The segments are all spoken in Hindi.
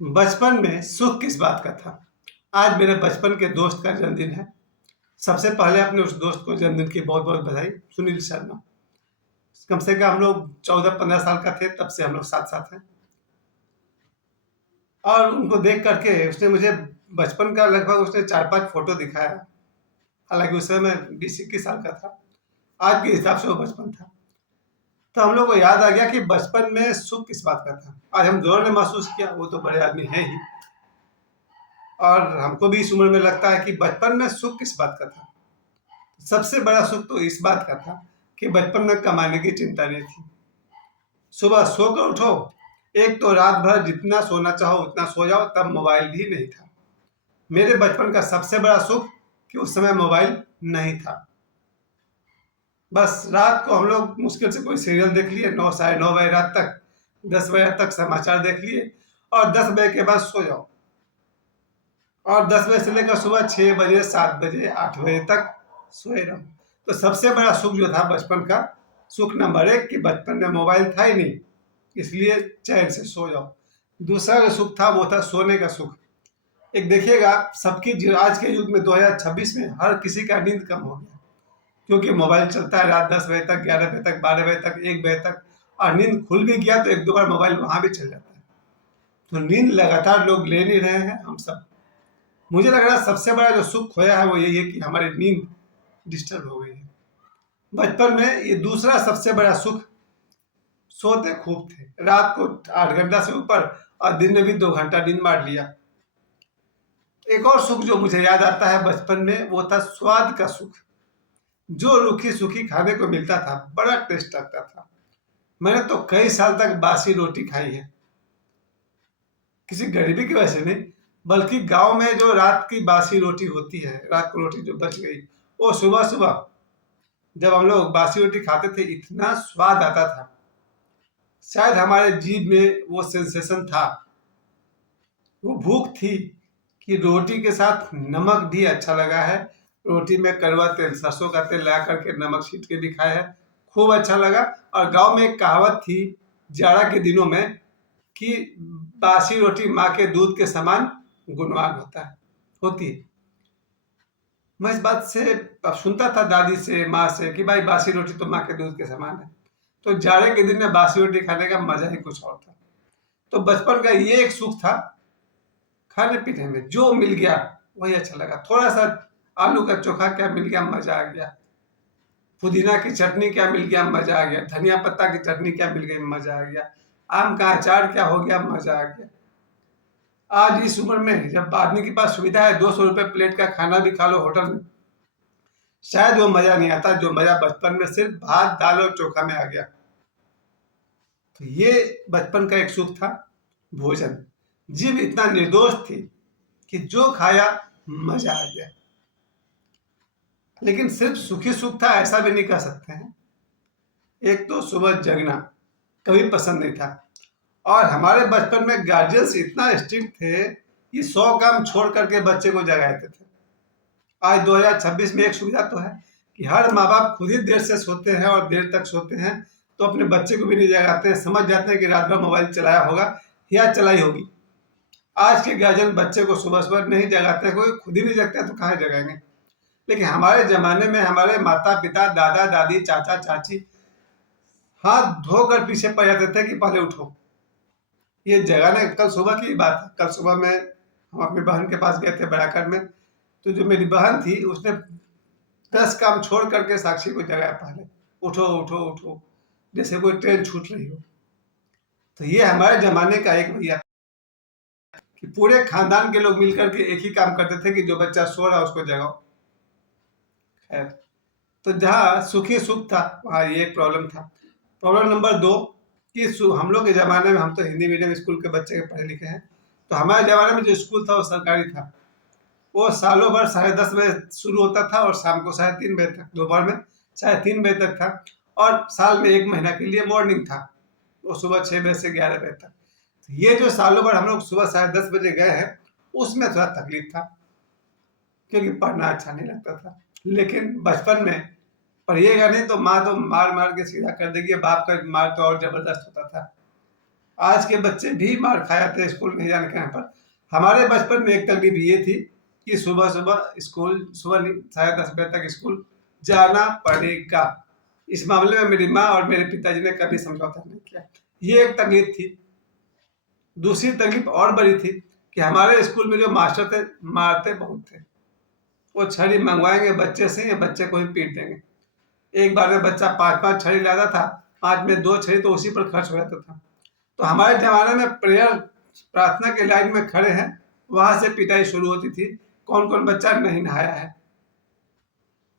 बचपन में सुख किस बात का था। आज मेरे बचपन के दोस्त का जन्मदिन है। सबसे पहले अपने उस दोस्त को जन्मदिन की बहुत बहुत बधाई। सुनील शर्मा। कम से कम हम लोग 14-15 साल का थे, तब से हम लोग साथ साथ हैं। और उनको देख करके उसने मुझे बचपन का लगभग उसने 4-5 फोटो दिखाया। हालांकि उस समय मैं 20-21 साल का था। आज के हिसाब से वो बचपन था। तो हम लोग को याद आ गया कि बचपन में सुख किस बात का था। आज हम दोनों ने महसूस किया, वो तो बड़े आदमी हैं ही, और हमको भी इस उम्र में लगता है कि बचपन में सुख किस बात का था। सबसे बड़ा सुख तो इस बात का था कि बचपन में कमाने की चिंता नहीं थी। सुबह सोकर उठो, एक तो रात भर जितना सोना चाहो उतना सो जाओ, तब मोबाइल भी नहीं था। मेरे बचपन का सबसे बड़ा सुख कि उस समय मोबाइल नहीं था। बस रात को हम लोग मुश्किल से कोई सीरियल देख लिए, 9 साढ़े 9 बजे रात तक, 10 बजे तक समाचार देख लिए, और 10 बजे के बाद सो जाओ। और 10 बजे से लेकर सुबह 6 बजे 7 बजे 8 बजे तक सोए रहो। तो सबसे बड़ा सुख जो था बचपन का, सुख नंबर एक, कि बचपन में मोबाइल था ही नहीं, इसलिए चैन से सो जाओ। दूसरा जो सुख था वो था सोने का सुख। एक देखिएगा, आज के युग में 2026 में हर किसी का नींद कम हो गया, क्योंकि मोबाइल चलता है रात 10 बजे तक, 11 बजे तक, 12 बजे तक, 1 बजे तक। और नींद खुल भी गया तो एक दो बार मोबाइल वहां भी चल जाता है। तो नींद लगातार लोग ले नहीं रहे हैं, हम सब। मुझे लग रहा है सबसे बड़ा जो सुख खोया है वो यही है कि हमारी नींद डिस्टर्ब हो गई है। बचपन में ये दूसरा सबसे बड़ा सुख, सोते खूब थे, रात को 8 घंटा से ऊपर, और दिन में भी 2 घंटा नींद मार लिया। एक और सुख जो मुझे याद आता है बचपन में, वो था स्वाद का सुख। जो रूखी सूखी खाने को मिलता था, बड़ा टेस्ट लगता था। मैंने तो कई साल तक बासी रोटी खाई है, किसी गरीबी की वजह से नहीं, बल्कि गांव में जो रात की बासी रोटी होती है, रात को रोटी जो बच गई, वो सुबह सुबह जब हम लोग बासी रोटी खाते थे, इतना स्वाद आता था। शायद हमारे जीभ में वो सेंसेशन था, वो भूख थी कि रोटी के साथ नमक भी अच्छा लगा है। रोटी में कड़वा तेल, सरसों का तेल लगा करके नमक छीट के भी खाया है, खूब अच्छा लगा। और गांव में एक कहावत थी जाड़ा के दिनों में, कि बासी रोटी माँ के दूध के समान गुणवान होती है। मैं इस बात से सुनता था दादी से, माँ से, कि भाई बासी रोटी तो माँ के दूध के समान है। तो जाड़े के दिन में बासी रोटी खाने का मजा ही कुछ और था। तो बचपन का ये एक सुख था, खाने पीने में जो मिल गया वही अच्छा लगा। थोड़ा सा आलू का चोखा क्या मिल गया, मजा आ गया। पुदीना की चटनी क्या मिल गया, मजा आ गया। धनिया पत्ता की चटनी क्या मिल गई, मजा आ गया। आम का अचार क्या हो गया, मजा आ गया। आज इस उम्र में जब आदमी के पास सुविधा है, 200 रुपये प्लेट का खाना भी खा लो होटल में, शायद वो मजा नहीं आता जो मजा बचपन में सिर्फ भात दाल और चोखा में आ गया। तो ये बचपन का एक सुख था, भोजन। जीभ इतना निर्दोष थी कि जो खाया मजा आ गया। लेकिन सिर्फ सुखी सुख था ऐसा भी नहीं कह सकते हैं। एक तो सुबह जगना कभी पसंद नहीं था, और हमारे बचपन में गार्जियंस इतना स्ट्रिक्ट थे कि 100 काम छोड़ करके बच्चे को जगाते थे। आज 2026 में एक सुविधा तो है कि हर माँ बाप खुद ही देर से सोते हैं और देर तक सोते हैं, तो अपने बच्चे को भी नहीं जगाते हैं। समझ जाते हैं कि रात भर मोबाइल चलाया होगा या चलाई होगी। आज के गार्जियन बच्चे को सुबह सुबह नहीं जगाते, कोई खुद ही नहीं जगता तो कहाँ जगाएंगे। लेकिन हमारे जमाने में हमारे माता पिता, दादा दादी, चाचा चाची हाथ धोकर पीछे पड़ जाते थे कि पहले उठो, ये जगाने। कल सुबह की बात है, कल सुबह में हम अपनी बहन के पास गए थे बड़ाकर में। तो जो मेरी बहन थी उसने 10 काम छोड़ करके साक्षी को जगाया, पहले उठो उठो उठो, जैसे कोई ट्रेन छूट रही हो। तो ये हमारे जमाने का एक भैया, कि पूरे खानदान के लोग मिलकर के एक ही काम करते थे कि जो बच्चा सो रहा है उसको जगाओ। खैर, तो जहाँ सुखी सुख था वहाँ ये एक प्रॉब्लम था। प्रॉब्लम नंबर दो, कि हम लोग के ज़माने में, हम तो हिंदी मीडियम स्कूल के बच्चे के पढ़े लिखे हैं, तो हमारे ज़माने में जो स्कूल था वो सरकारी था। वो सालों भर 10:30 बजे शुरू होता था और शाम को 3:30 बजे तक, दोपहर में 3:30 बजे तक था। और साल में 1 महीना के लिए मॉर्निंग था, वो सुबह 6 बजे से 11 बजे तक। तो ये जो सालों भर हम लोग सुबह 10:30 बजे गए हैं, उसमें थोड़ा तकलीफ था, क्योंकि पढ़ना अच्छा नहीं लगता था। लेकिन बचपन में पढ़िएगा नहीं तो माँ तो मार मार के सीधा कर देगी। बाप का मार तो और जबरदस्त होता था। आज के बच्चे भी मार खा जाते हैं स्कूल नहीं जाने के नाम पर। हमारे बचपन में एक तकलीफ ये थी कि सुबह सुबह स्कूल, सुबह नहीं, 10:30 बजे तक स्कूल जाना पड़ेगा। इस मामले में मेरी माँ और मेरे पिताजी ने कभी समझौता नहीं किया। ये एक तकलीफ थी। दूसरी तकलीफ और बड़ी थी कि हमारे स्कूल में जो मास्टर थे, मारते बहुत थे। वो छड़ी मंगवाएंगे बच्चे से या बच्चे को ही पीट देंगे। एक बार में बच्चा 5-5 छड़ी लाता था, 5 में 2 छड़ी तो उसी पर खर्च हो जाता था। तो हमारे ज़माने में प्रेयर, प्रार्थना के लाइन में खड़े हैं, वहाँ से पिटाई शुरू होती थी। कौन-कौन बच्चा नहीं नहाया है,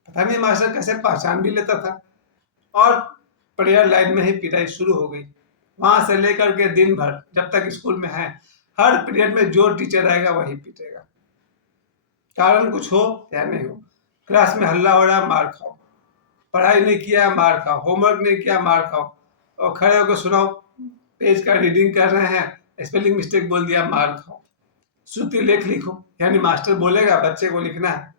पता नहीं मास्टर कैसे पहचान भी लेता था, और प्रेयर लाइन में ही पिटाई शुरू हो गई। वहाँ से लेकर के दिन भर जब तक स्कूल में हैं, हर पीरियड में जो टीचर आएगा वही पीटेगा। कारण कुछ हो या नहीं हो, क्लास में हल्ला हो रहा, मार खाओ। पढ़ाई नहीं किया, मार खाओ। होमवर्क नहीं किया, मार खाओ। और खड़े होकर सुनाओ, पेज का रीडिंग कर रहे हैं, स्पेलिंग मिस्टेक बोल दिया, मार खाओ। श्रुति लेख लिखो, यानी मास्टर बोलेगा बच्चे को लिखना है,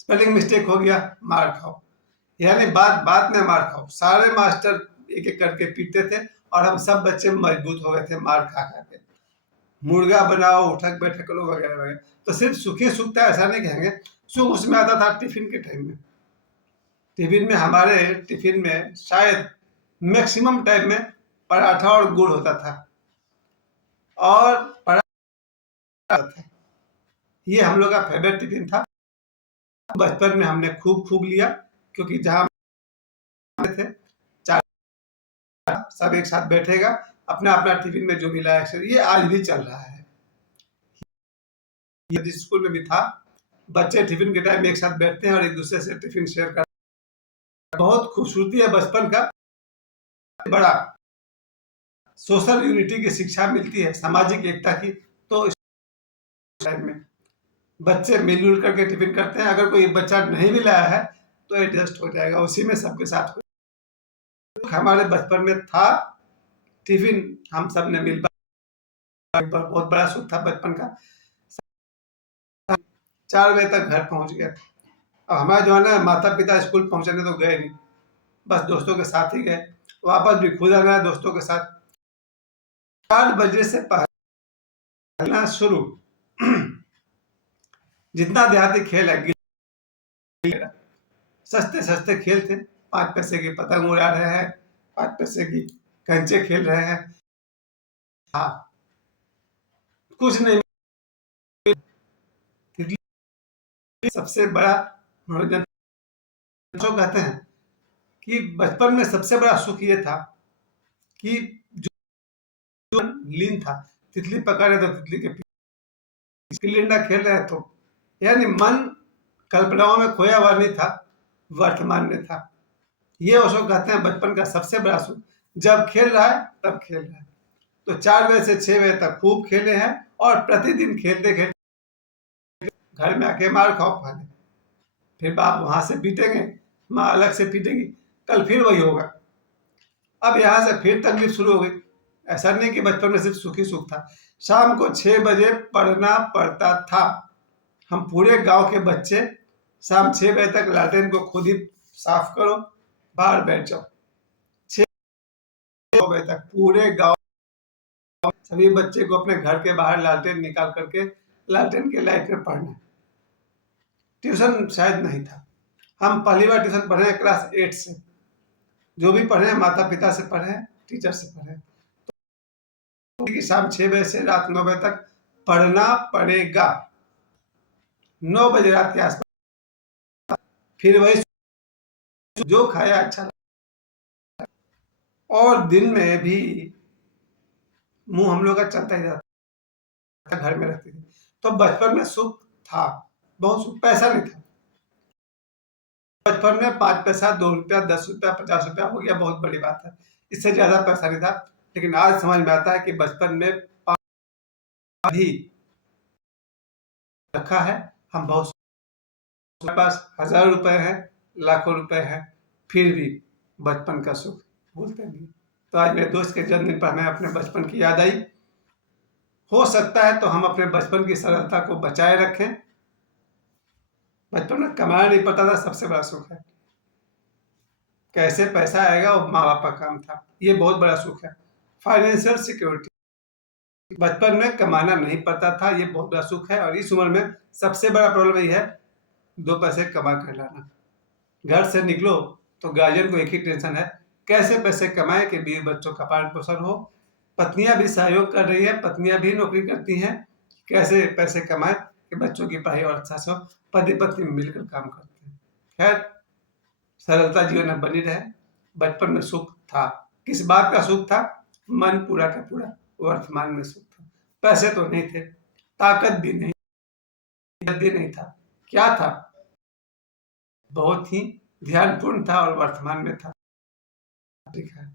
स्पेलिंग मिस्टेक हो गया, मार खाओ। यानी बात बात में मार खाओ। सारे मास्टर एक एक करके पीटते थे और हम सब बच्चे मजबूत हो गए थे मार खा खा के। मुर्गा बनाओ, उठक बैठक करो, वगैरह वगैरह। तो सिर्फ सुखी सुख था ऐसा नहीं कहेंगे, सुख उसमें आता था टिफिन के टाइम में। टिफिन में, हमारे टिफिन में शायद मैक्सिमम टाइम में पराठा और गुड़ होता था, और पराठा था। ये हम लोग का फेवरेट टिफिन था। बचपन में हमने खूब खूब लिया, क्योंकि जहाँ थे चार, सब एक साथ बैठेगा, अपना अपना टिफिन में जो मिला है। ये आज भी चल रहा है। ये जिस स्कूल में भी था, बच्चे टिफिन के टाइम एक साथ बैठते हैं और एक दूसरे से टिफिन शेयर करते हैं। बहुत खूबसूरती है बचपन का। बड़ा सोशल यूनिटी की शिक्षा मिलती है, सामाजिक एकता की। तो इस टाइम में बच्चे मिलजुल करके टिफिन करते हैं। अगर कोई बच्चा नहीं भी लाया है तो एडजस्ट हो जाएगा, उसी में सबके साथ हमारे बचपन में था। टिफिन हम सब ने मिल, बहुत बड़ा सुख था बचपन का। 4 बजे तक घर पहुंच गए। अब हमारे जमाने में माता पिता स्कूल पहुंचने तो गए नहीं, बस दोस्तों के साथ ही गए। वापस भी खुद आना है दोस्तों के साथ। 4 बजे से पहले शुरू। जितना देहाती खेल है, सस्ते सस्ते खेल थे। 5 पैसे की पतंग उड़ा रहे हैं, 5 पैसे की कंचे खेल रहे हैं। हाँ, कुछ नहीं। सबसे बड़ा मनोरंजन जो कहते हैं कि बचपन में सबसे बड़ा सुख ये था कि जो लीन था, तितली पकड़ रहे तो तितली के पीछे, गिल्ली डंडा खेल रहे तो, यानी मन कल्पनाओं में खोया हुआ नहीं था, वर्तमान में था। ये उसको कहते हैं बचपन का सबसे बड़ा सुख। जब खेल रहा है तब खेल रहा है। तो 4 बजे से 6 बजे तक खूब खेले हैं, और प्रतिदिन खेलते खेलते घर में आके मार खाओ पहले, फिर बाप वहां से पीटेंगे, माँ अलग से पीटेगी, कल फिर वही होगा। अब यहाँ से फिर तकलीफ शुरू हो गई। ऐसा नहीं कि बचपन में सिर्फ सुखी सुख था। शाम को 6 बजे पढ़ना पड़ता था। हम पूरे गांव के बच्चे शाम 6 बजे तक लालटेन को खुद ही साफ करो, बाहर बैठ जाओ। 6 बजे तक पूरे गांव सभी बच्चे को अपने घर के बाहर लालटेन निकाल करके लालटेन के लाइट में पढ़ना। ट्यूशन शायद नहीं था। हम पहली बार ट्यूशन पढ़े हैं क्लास 8 से। जो भी पढ़े माता पिता से पढ़े, टीचर से पढ़े। तो शाम 6 बजे से रात 9 बजे तक पढ़ना पड़ेगा। 9 बजे रात के आसपास फिर वही जो खाया अच्छा लगा। और दिन में भी मुंह हम लोग का चलता ही रहता, घर में रहते थे। तो बचपन में सुख था, बहुत सुख। पैसा नहीं था बचपन में। 5 पैसा, 2 रुपया, 10 रुपया, 50 रुपया हो गया, बहुत बड़ी बात है। इससे ज्यादा पैसा नहीं था। लेकिन आज समझ में आता है कि बचपन में भी रखा है। हम बहुत, हमारे पास 1000 रुपए हैं, लाखों रुपए हैं, फिर भी बचपन का सुख भूलते नहीं। तो आज मेरे दोस्त के जन्मदिन पर हमें अपने बचपन की याद आई। हो सकता है तो हम अपने बचपन की सरलता को बचाए रखें। बचपन में कमाया नहीं पड़ता था, सबसे बड़ा सुख है। कैसे पैसा आएगा वो माँ बाप का काम था, ये बहुत बड़ा सुख है। Financial security. बचपन में कमाना नहीं पड़ता था, ये बहुत बड़ा सुख है। और इस उम्र में सबसे बड़ा प्रॉब्लम यही है, 2 पैसे कमा कर लाना। घर से निकलो तो गार्जियन को एक ही टेंशन है, कैसे पैसे कमाएं कि बीवी बच्चों का पालन पोषण हो। पत्नियां भी सहयोग कर रही है, पत्नियां भी नौकरी करती हैं, कैसे पैसे कमाएं कि बच्चों की पढ़ाई और अच्छा से हो। पति पत्नी मिलकर काम करते हैं। खैर, सरलता जीवन में बनी रहे। बचपन में सुख था, किस बात का सुख था? मन पूरा का पूरा वर्तमान में सुख था। पैसे तो नहीं थे, ताकत भी नहीं, हिम्मत भी नहीं था। क्या था? बहुत ही ध्यानपूर्ण था और वर्तमान में था। ठीक है।